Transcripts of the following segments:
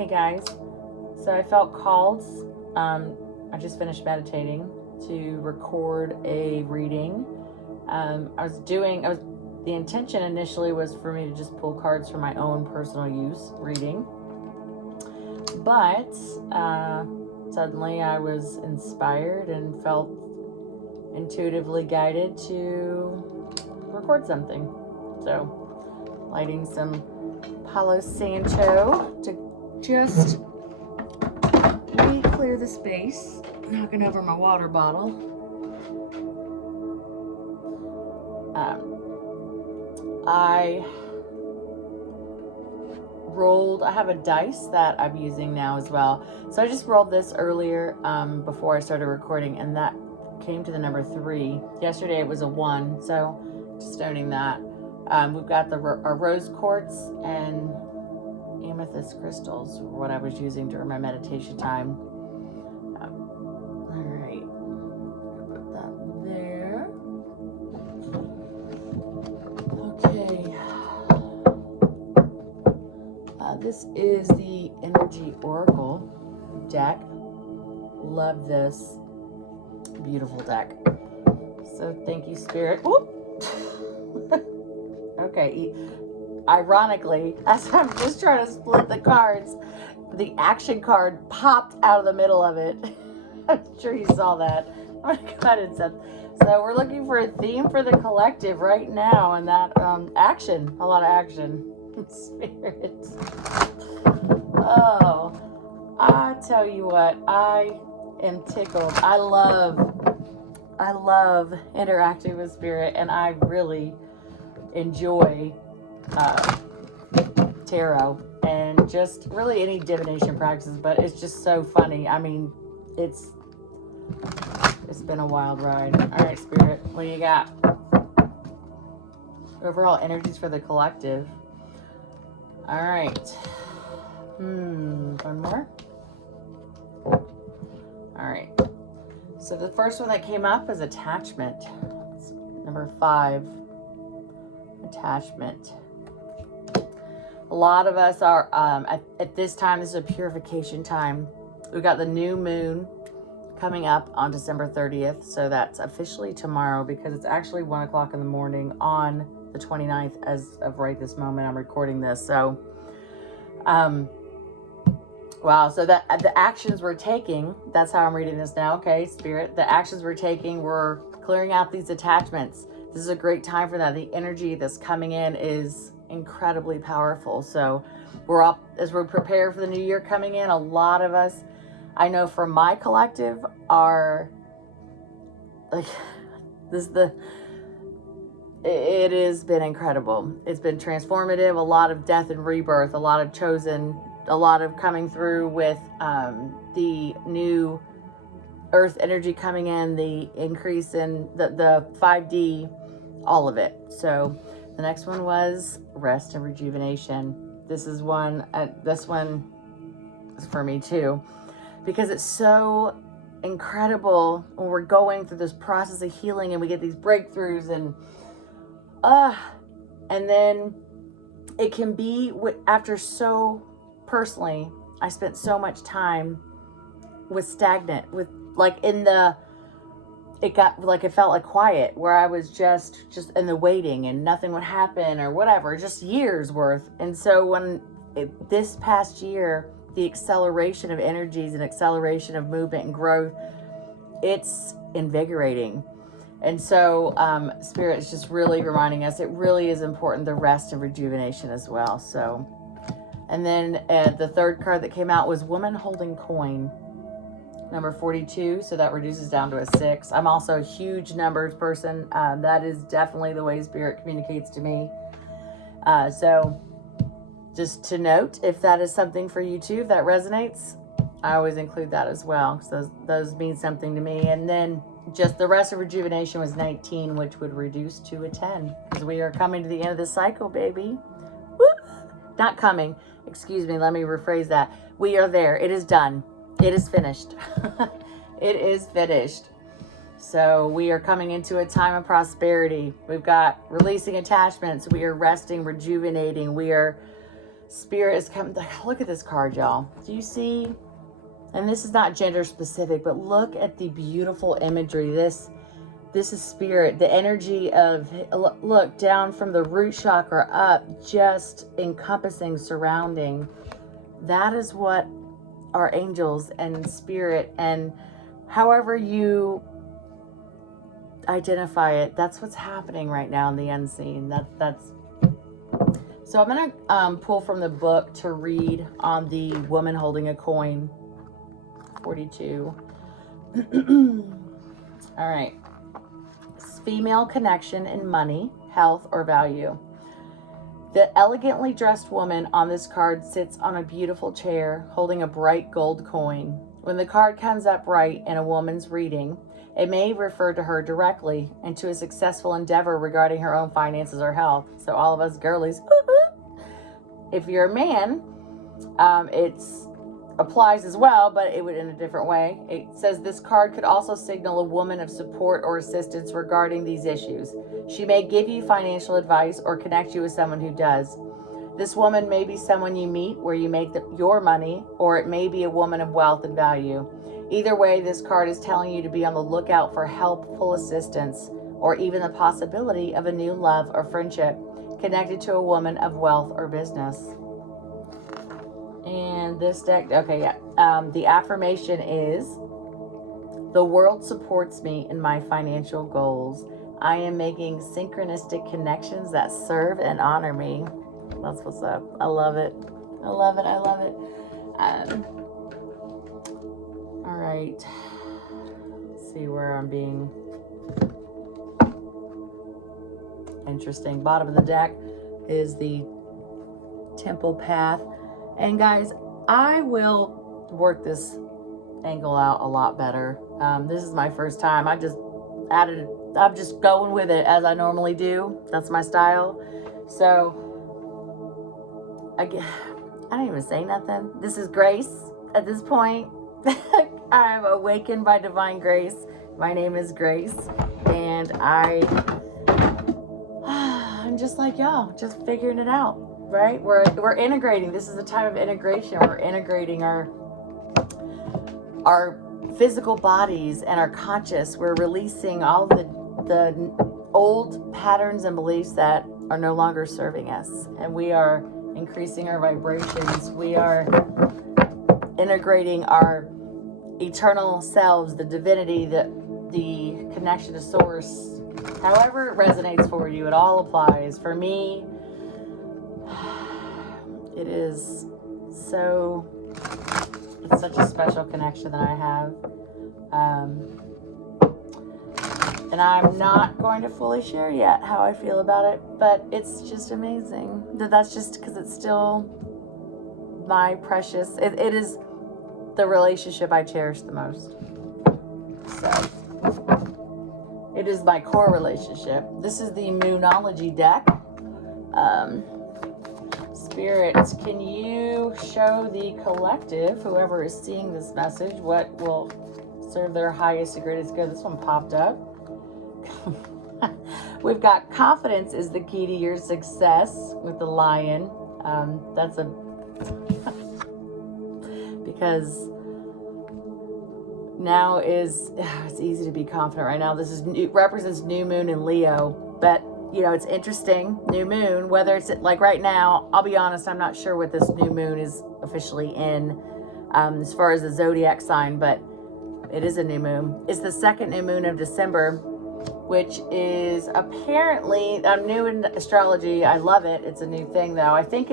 Hey guys, so I felt called, I just finished meditating to record a reading. The intention initially was for me to just pull cards for my own personal use reading, but suddenly I was inspired and felt intuitively guided to record something. So, lighting some Palo Santo to just clear the space, knocking over my water bottle. I have a dice that I'm using now as well. So I just rolled this earlier before I started recording, and that came to the number 3. Yesterday it was a 1, so just noting that. We've got our rose quartz and amethyst crystals, what I was using during my meditation time. All right, put that there. Okay. This is the Energy Oracle deck. Love this beautiful deck. So thank you, Spirit. Okay. Ironically, as I'm just trying to split the cards, the action card popped out of the middle of it. I'm sure you saw that. I'm going to go ahead and set. So we're looking for a theme for the collective right now, and that action, a lot of action. Spirits. Oh, I tell you what, I am tickled. I love interacting with Spirit, and I really enjoy tarot and just really any divination practices, but it's just so funny. I mean, it's been a wild ride. All right, Spirit, what do you got? Overall energies for the collective. All right. One more. All right. So the first one that came up is attachment. It's number 5. Attachment. A lot of us are at this time. This is a purification time. We've got the new moon coming up on December 30th, so that's officially tomorrow, because it's actually 1 o'clock in the morning on the 29th as of right this moment. I'm recording this. So wow, so that the actions we're taking, that's how I'm reading this now. Okay, Spirit, the actions we're taking, we're clearing out these attachments. This is a great time for that. The energy that's coming in is incredibly powerful. So we're up as we prepare for the new year coming in. A lot of us, I know from my collective, are like, it has been incredible. It's been transformative. A lot of death and rebirth, a lot of chosen, a lot of coming through with the new earth energy coming in, the increase in the 5D, all of it. So the next one was rest and rejuvenation. This is one, this one is for me too, because it's so incredible when we're going through this process of healing and we get these breakthroughs, and then it can be after so personally, I spent so much time with stagnant, with like it felt like quiet, where I was just in the waiting and nothing would happen or whatever, just years worth. And so this past year, the acceleration of energies and acceleration of movement and growth, it's invigorating. And so Spirit is just really reminding us it really is important, the rest and rejuvenation as well. So, and then the third card that came out was Woman Holding Coin, number 42. So that reduces down to a 6. I'm also a huge numbers person. That is definitely the way Spirit communicates to me. So just to note, if that is something for you too, if that resonates, I always include that as well, because those mean something to me. And then just the rest of rejuvenation was 19, which would reduce to a 10, because we are coming to the end of the cycle, baby. Woo! Not coming. Excuse me. Let me rephrase that. We are there. It is done. It is finished. It is finished. So we are coming into a time of prosperity. We've got releasing attachments. We are resting, rejuvenating. We are Spirit is coming. Look at this card, y'all. Do you see? And this is not gender specific, but look at the beautiful imagery. This is Spirit, the energy of, look, down from the root chakra up, just encompassing, surrounding. That is what our angels and Spirit, and however you identify it, that's what's happening right now in the unseen. That's so I'm gonna pull from the book to read on the woman holding a coin, 42. All right. Female connection in money, health, or value. The elegantly dressed woman on this card sits on a beautiful chair holding a bright gold coin. When the card comes up right in a woman's reading, it may refer to her directly and to a successful endeavor regarding her own finances or health. So all of us girlies, if you're a man, it's applies as well, but it would in a different way. It says this card could also signal a woman of support or assistance regarding these issues. She may give you financial advice or connect you with someone who does. This woman may be someone you meet where you make your money, or it may be a woman of wealth and value. Either way, this card is telling you to be on the lookout for helpful assistance or even the possibility of a new love or friendship connected to a woman of wealth or business. And this deck, okay, yeah. The affirmation is, the world supports me in my financial goals. I am making synchronistic connections that serve and honor me. That's what's up. I love it. I love it. I love it. All right. Let's see where I'm being interesting. Bottom of the deck is the temple path. And guys, I will work this angle out a lot better. This is my first time. I'm just going with it as I normally do. That's my style. So I didn't even say nothing. This is grace at this point. I'm awakened by divine grace. My name is Grace, and I'm just like y'all, just figuring it out, right? We're integrating. This is a time of integration. We're integrating our physical bodies and our conscious. We're releasing all the old patterns and beliefs that are no longer serving us, and we are increasing our vibrations. We are integrating our eternal selves, the divinity, the connection to source. However it resonates for you, it all applies. For me, it is it's such a special connection that I have. And I'm not going to fully share yet how I feel about it, but it's just amazing. That's just because it's still my precious, it is the relationship I cherish the most. So it is my core relationship. This is the Moonology deck. Spirit, can you show the collective, whoever is seeing this message, what will serve their highest and greatest good? This one popped up. We've got confidence is the key to your success with the lion. That's a because now it's easy to be confident right now. This represents new moon in Leo, but you know, it's interesting. New moon, whether it's like right now, I'll be honest, I'm not sure what this new moon is officially in as far as the zodiac sign, but it is a new moon. It's the second new moon of December, which is apparently, I'm new in astrology. I love it. It's a new thing though. I think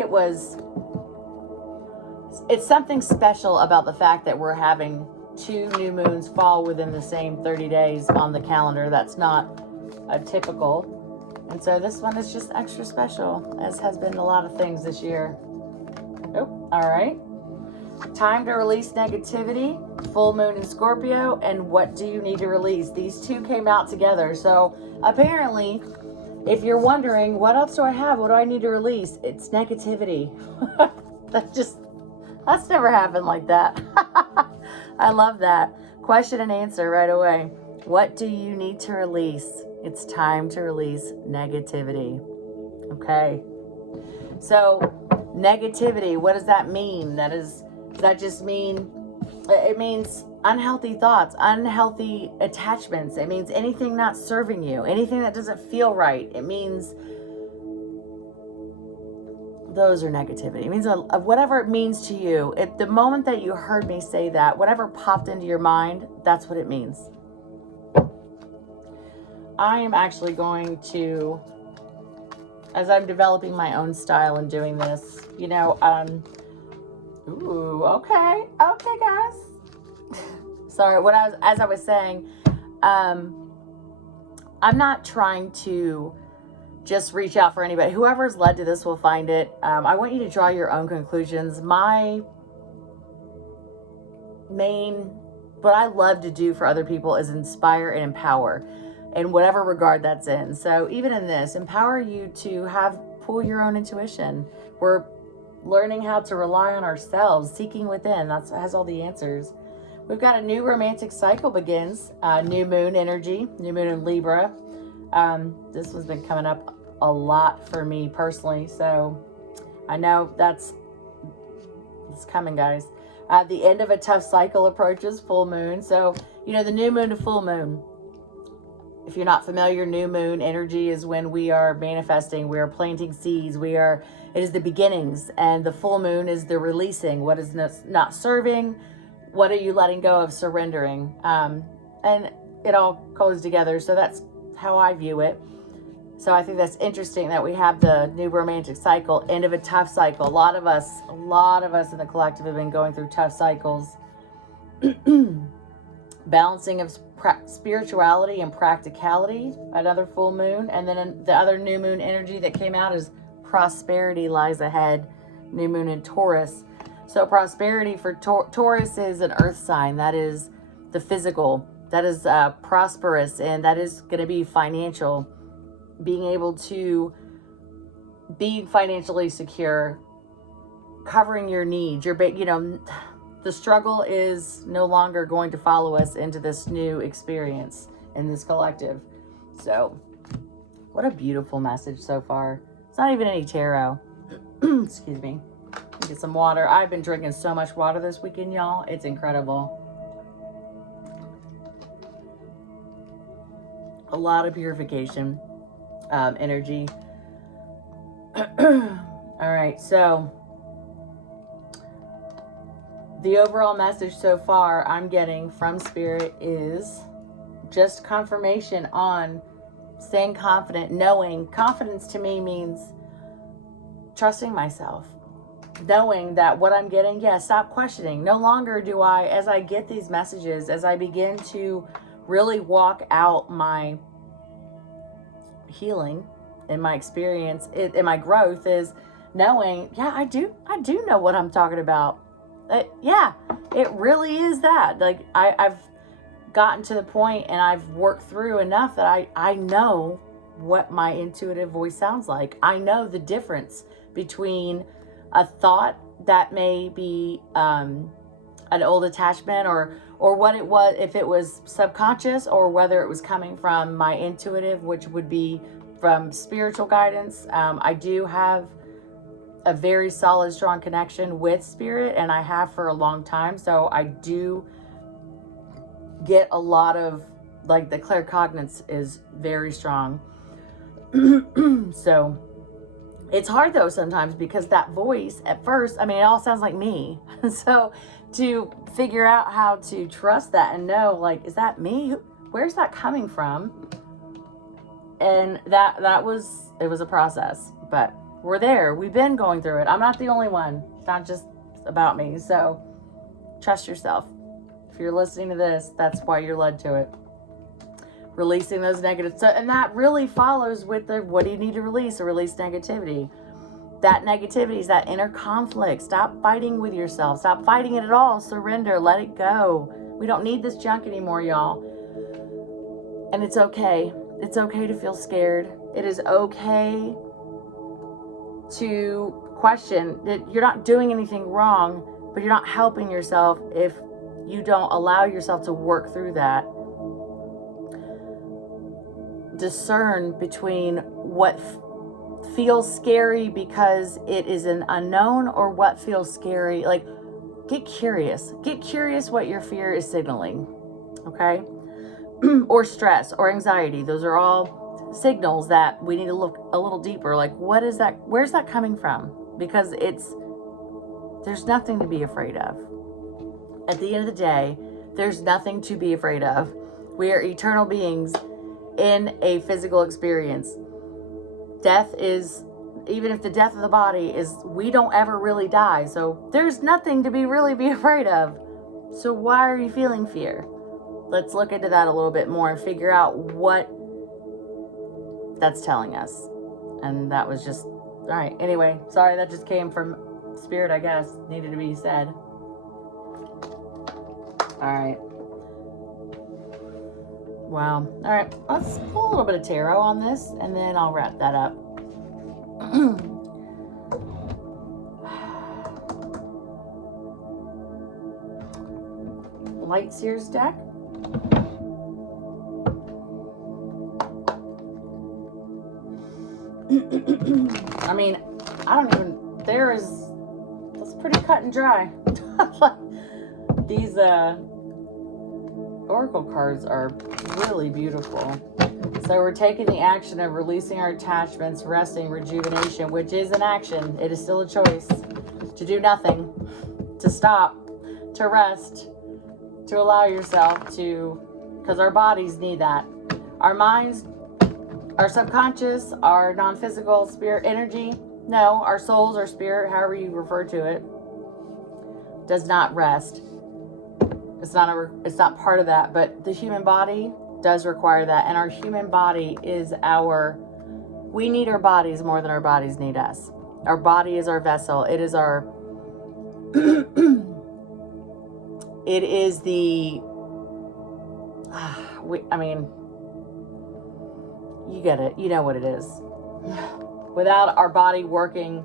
it's something special about the fact that we're having two new moons fall within the same 30 days on the calendar. That's not a typical. And so this one is just extra special, as has been a lot of things this year. Oh, all right. Time to release negativity, full moon in Scorpio, and what do you need to release? These two came out together. So apparently, if you're wondering, what else do I have? What do I need to release? It's negativity. That's never happened like that. I love that. Question and answer right away. What do you need to release? It's time to release negativity. Okay. So Negativity, what does that mean? Does that just mean, it means unhealthy thoughts, unhealthy attachments. It means anything not serving you, anything that doesn't feel right. It means those are negativity. It means whatever it means to you. At the moment that you heard me say that, whatever popped into your mind, that's what it means. I am actually going to, as I'm developing my own style and doing this, ooh, okay, guys. Sorry, as I was saying, I'm not trying to just reach out for anybody. Whoever's led to this will find it. I want you to draw your own conclusions. What I love to do for other people is inspire and empower, in whatever regard that's in. So even in this, empower you to pull your own intuition. We're learning how to rely on ourselves, seeking within. That has all the answers. We've got a new romantic cycle begins. New moon energy, new moon in Libra. This one's been coming up a lot for me personally, so I know it's coming, guys. The end of a tough cycle approaches, full moon. So, the new moon to full moon. If you're not familiar, new moon energy is when we are manifesting, we are planting seeds, it is the beginnings, and the full moon is the releasing. What is not serving? What are you letting go of, surrendering? And it all goes together. So that's how I view it. So I think that's interesting that we have the new romantic cycle, end of a tough cycle. A lot of us in the collective have been going through tough cycles. Balancing of spirituality and practicality, another full moon. And then the other new moon energy that came out is prosperity lies ahead, new moon in Taurus. So prosperity for Taurus is an earth sign. That is the physical. That is prosperous, and that is going to be financial. Being able to be financially secure, covering your needs. The struggle is no longer going to follow us into this new experience in this collective. So, what a beautiful message so far. It's not even any tarot. Excuse me. Get some water. I've been drinking so much water this weekend, y'all. It's incredible. A lot of purification energy. All right, so the overall message so far I'm getting from Spirit is just confirmation on staying confident, knowing. Confidence to me means trusting myself, knowing that what I'm getting, stop questioning. No longer do I, as I get these messages, as I begin to really walk out my healing and my experience and my growth, is knowing, I do know what I'm talking about. It really is that. Like I've gotten to the point and I've worked through enough that I know what my intuitive voice sounds like. I know the difference between a thought that may be an old attachment or what it was, if it was subconscious, or whether it was coming from my intuitive, which would be from spiritual guidance. I do have a very solid, strong connection with Spirit, and I have for a long time. So I do get a lot of, like, the claircognizance is very strong. So it's hard though sometimes, because that voice at first, it all sounds like me. So to figure out how to trust that and know, like, is that me? Where's that coming from? And it was a process, but we're there. We've been going through it. I'm not the only one. It's not just about me. So trust yourself. If you're listening to this, that's why you're led to it. Releasing those negatives. So, and that really follows with what do you need to release? Release negativity. That negativity is that inner conflict. Stop fighting with yourself. Stop fighting it at all. Surrender. Let it go. We don't need this junk anymore, y'all. And it's okay. It's okay to feel scared. It is okay to question that you're not doing anything wrong, but you're not helping yourself if you don't allow yourself to work through that. Discern between what feels scary because it is an unknown, or what feels scary. Like, get curious what your fear is signaling. Okay. Or stress or anxiety. Those are all signals that we need to look a little deeper. Like, what is that? Where's that coming from? Because there's nothing to be afraid of. At the end of the day, there's nothing to be afraid of. We are eternal beings in a physical experience. Death is, even if the death of the body is, we don't ever really die. So there's nothing to really be afraid of. So why are you feeling fear? Let's look into that a little bit more and figure out what that's telling us. And that was just, all right. Anyway, sorry, that just came from Spirit, I guess. Needed to be said. All right. Wow. All right. Let's pull a little bit of tarot on this, and then I'll wrap that up. Light Seers deck. I mean, I don't even, that's pretty cut and dry. These oracle cards are really beautiful. So we're taking the action of releasing our attachments, resting, rejuvenation, which is an action. It is still a choice to do nothing, to stop, to rest, to allow yourself to, because our bodies need that. Our minds, our subconscious, our non-physical spirit energy, no, our souls, our spirit, however you refer to it, does not rest. It's not part of that, but the human body does require that. And our human body is we need our bodies more than our bodies need us. Our body is our vessel. It is our, it is the, you get it. You know what it is. Without our body working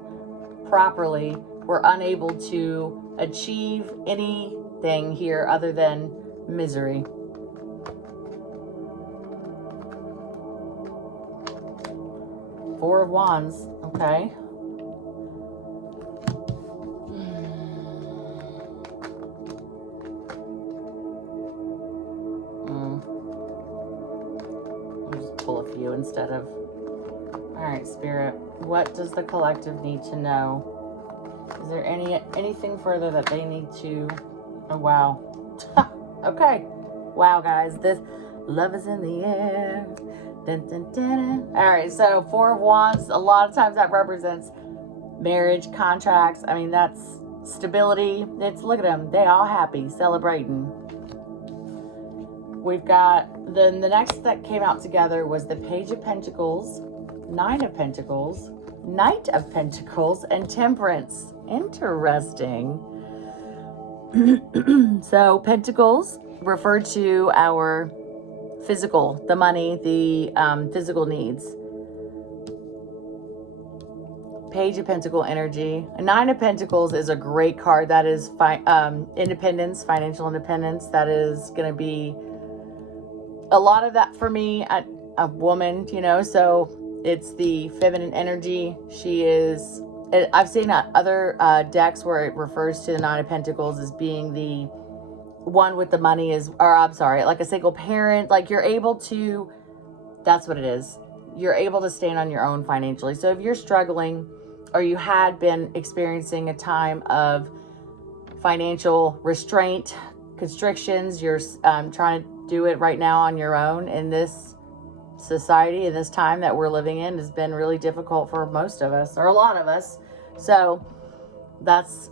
properly, we're unable to achieve anything here other than misery. Four of Wands. Okay. I'll just pull a few instead of... All right, Spirit. What does the collective need to know? Is there anything further that they need to... Oh, wow. Okay. Wow, guys. This love is in the air. Dun, dun, dun, dun. All right, so Four of Wands, a lot of times that represents marriage, contracts. I mean, that's stability. Look at them. They all happy, celebrating. We've got, then the next that came out together was the Page of Pentacles, Nine of Pentacles, Knight of Pentacles, and Temperance. Interesting. So Pentacles refer to our physical, the money, the physical needs. Page of Pentacle energy. A Nine of Pentacles is a great card. That is independence, financial independence. That is going to be a lot of that for me. A woman, so it's the feminine energy. She is, I've seen other decks where it refers to the Nine of Pentacles as being the one with the money like a single parent. Like, you're able to, that's what it is. You're able to stand on your own financially. So if you're struggling, or you had been experiencing a time of financial restraint, constrictions, you're trying to do it right now on your own in this society, in this time that we're living in, has been really difficult for most of us, or a lot of us. So that's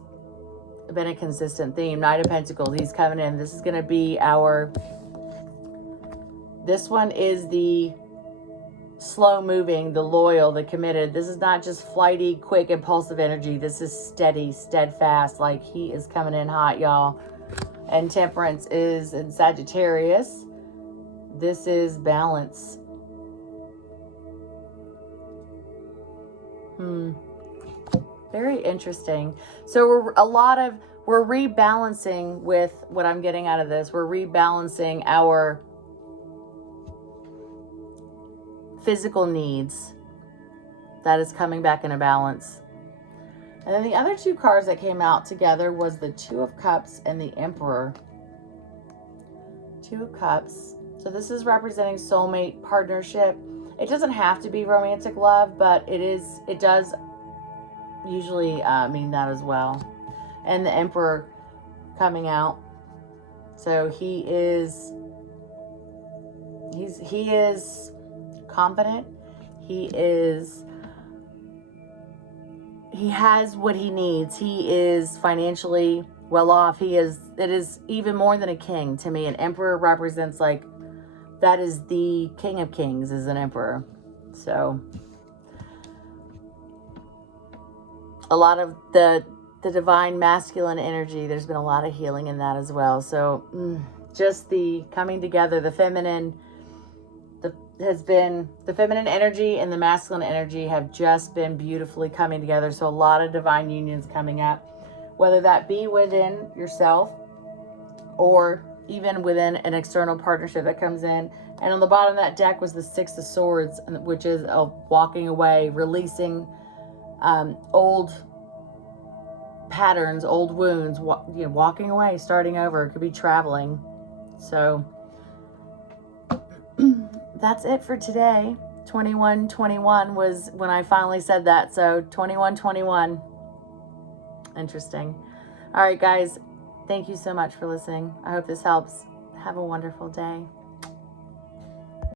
been a consistent theme. Knight of Pentacles, he's coming in. This is going to be this one is the slow moving, the loyal, the committed. This is not just flighty, quick, impulsive energy. This is steady, steadfast. Like, he is coming in hot, y'all. And Temperance is in Sagittarius. This is balance. Very interesting. So we're rebalancing with what I'm getting out of this. We're rebalancing our physical needs that is coming back into balance. And then the other two cards that came out together was the Two of Cups and the Emperor. Two of Cups. So this is representing soulmate partnership. It doesn't have to be romantic love, but it does usually mean that as well. And the Emperor coming out. So he is confident. He has what he needs. He is financially well off. It is even more than a king to me. An emperor represents, like, that is the king of kings, is an emperor. So a lot of the divine masculine energy, there's been a lot of healing in that as well. So just the coming together, the feminine energy and the masculine energy have just been beautifully coming together. So a lot of divine unions coming up, whether that be within yourself or even within an external partnership that comes in. And on the bottom of that deck was the Six of Swords, which is walking away, releasing old patterns, old wounds, walking away, starting over. It could be traveling. So that's it for today. 2121 was when I finally said that. So 2121. Interesting. All right, guys. Thank you so much for listening. I hope this helps. Have a wonderful day.